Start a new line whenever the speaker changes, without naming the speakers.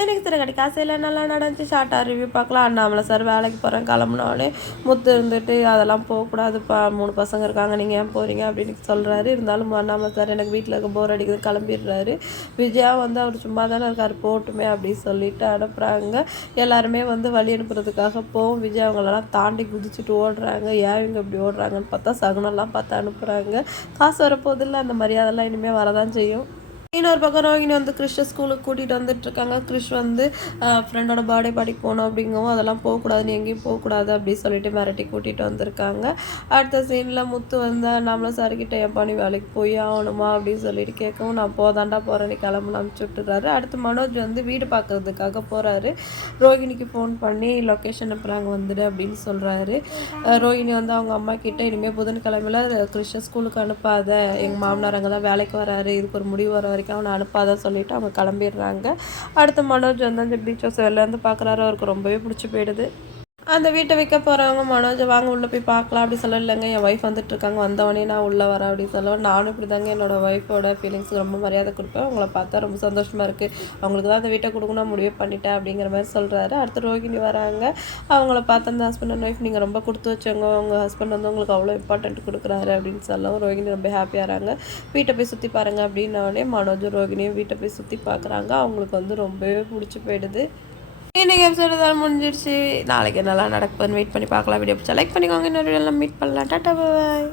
எனக்கு காசு எல்லாம் நல்லா நடந்துச்சு ஷார்ட்டாக ரிவ்யூ பார்க்கலாம். அண்ணாமலை சார் வேலைக்கு போகிறேன் கிளம்புனாலே முத்து இருந்துட்டு அதெல்லாம் போகக்கூடாதுப்பா. மூணு பசங்க இருக்காங்க. நீங்கள் ஏன் போகிறீங்க அப்படின்னு சொல்கிறாரு இருந்தாலும் அண்ணாமலை சார் எனக்கு வீட்டில் இருக்க போர் அடிக்குது. கிளம்பிடுறாரு. விஜயா வந்து அவர் சும்மா தானே இருக்கார். போட்டுமே அப்படின்னு சொல்லிட்டு அனுப்புகிறாங்க எல்லாருமே வந்து வழி அனுப்புறதுக்காக போவோம். விஜய் அவங்களெல்லாம் தாண்டி குதிச்சுட்டு ஓடுறாங்க. ஏன் இவங்க இப்படி ஓடுறாங்கன்னு பார்த்தா சகுனம்லாம் பார்த்து அனுப்புகிறாங்க காசு வரப்போதில்லை அந்த மரியாதைலாம் இனிமேல் வரதான் செய்யும். இன்னொரு பக்கம் ரோகிணி வந்து கிறிஷை ஸ்கூலுக்கு கூட்டிகிட்டு வந்துட்டு இருக்காங்க கிறிஷ் வந்து ஃப்ரெண்டோட பர்த்டே பார்ட்டிக்கு போகணும் அப்படிங்கவும் அதெல்லாம் போகக்கூடாது நீ எங்கேயும் போகக்கூடாது அப்படின்னு சொல்லிட்டு மிரட்டி கூட்டிகிட்டு வந்திருக்காங்க. அடுத்த சீனில் முத்து வந்து நம்மள சார்கிட்ட எப்பா நீ வேலைக்கு போய் ஆகணுமா? அப்படின்னு சொல்லிட்டு கேட்கவும் நான் போதாண்டா போகிறேன் நீ கிளம்புன்னு அனுப்பிச்சி விட்டுறாரு அடுத்து மனோஜ் வந்து வீடு பார்க்கறதுக்காக போகிறாரு ரோகிணிக்கு ஃபோன் பண்ணி லொக்கேஷன் அனுப்புகிறாங்க வந்துடு அப்படின்னு சொல்கிறாரு ரோகிணி வந்து அவங்க அம்மா கிட்ட இனிமேல் புதன்கிழமையில் கிறிஷை ஸ்கூலுக்கு அனுப்பாத எங்கள் மாமனார் அங்கே தான் வேலைக்கு வராரு இதுக்கு ஒரு முடிவு வர வரைக்கும் அவனை அனுப்பாத சொல்லிவிட்டு அவங்க கிளம்பிடுறாங்க. அடுத்து மனோஜ் வந்து அந்த பீச் ஹவுஸ் இருந்து பார்க்குறாரு. அவருக்கு ரொம்பவே பிடிச்சி போயிடுது. அந்த வீட்டை விற்க போகிறவங்க மனோஜ் வாங்க உள்ளே போய் பார்க்கலாம் அப்படி சொல்ல இல்லைங்க என் ஒய்ஃப் வந்துட்டு இருக்காங்க வந்தவொடனே நான் உள்ளே வரேன் அப்படின்னு சொல்லுவேன் நானும் இப்படி தாங்க என்னோடய ஒய்ஃபோட ஃபீலிங்ஸ்க்கு ரொம்ப மரியாதை கொடுப்பேன். உங்களை பார்த்தா ரொம்ப சந்தோஷமாக இருக்குது அவங்களுக்கு தான் அந்த வீட்டை கொடுக்கணும் முடிவு பண்ணிட்டேன் அப்படிங்கிற மாதிரி சொல்கிறாரு அடுத்து ரோகிணி வராங்க. அவங்கள பார்த்து அந்த ஹஸ்பண்ட் அண்ட் ஒய்ஃப் நீங்கள் ரொம்ப கொடுத்து வச்சவங்க உங்கள் ஹஸ்பண்ட் வந்து உங்களுக்கு அவ்வளோ இம்பார்ட்டன்ட் கொடுக்குறாரு அப்படின்னு சொல்லவும் ரோகிணி ரொம்ப ஹாப்பியாகிறாங்க வீட்டை போய் சுற்றி பாருங்கள் அப்படின்னோடனே மனோஜும் ரோகிணியும் வீட்டை போய் சுற்றி பார்க்குறாங்க. அவங்களுக்கு வந்து ரொம்பவே பிடிச்சி போயிடுது. இன்னைக்கு எபிசோடு தான் முடிஞ்சிருச்சு. நாளைக்கு நல்லா நடக்குதுன்னு வெயிட் பண்ணி பார்க்கலாம். வீடியோ பிடிச்சா லைக் பண்ணிக்கோங்க. இன்னொரு வீடியோலாம் மீட் பண்ணலாம். டாட்டா பாய்